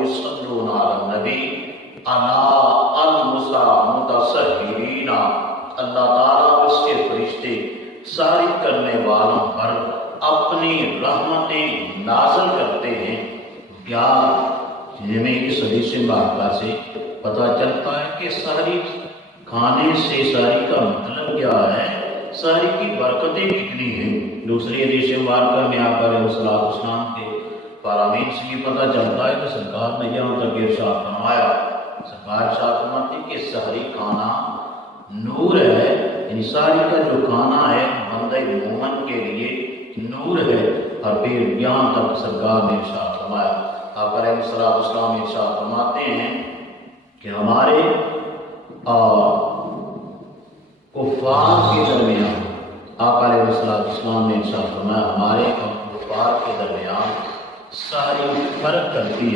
یصلون علی النبی الا المتسحرین، اللہ تعالیٰ اس کے فرشتے سحری کرنے والوں پر اپنی رحمتیں نازل کرتے ہیں۔ بیان ہمیں اس حدیث مبارکہ سے پتہ چلتا ہے کہ سحری کھانے سے سحری کا مطلب کیا ہے، سحری کی برکتیں کتنی ہیں۔ دوسری حدیث مبارکہ میں آقا علیہ السلام کے فرامین سے بھی پتہ چلتا ہے کہ سرکار نے یہاں تک ارشاد فرمایا، سرکار ارشاد فرماتے کہ سحری کھانا نور ہے، یعنی سحری کا جو کھانا ہے بندہ مومن کے لیے نور ہے۔ اور پھر یہاں تک سرکار نے ارشاد فرمایا، آقا علیہ السلام ارشاد فرماتے ہیں کہ ہمارے کفار کے درمیان، آقا علیہ السلام نے ارشاد فرمایا ہمارے اور کفار کے درمیان سحری فرق کرتی ہے۔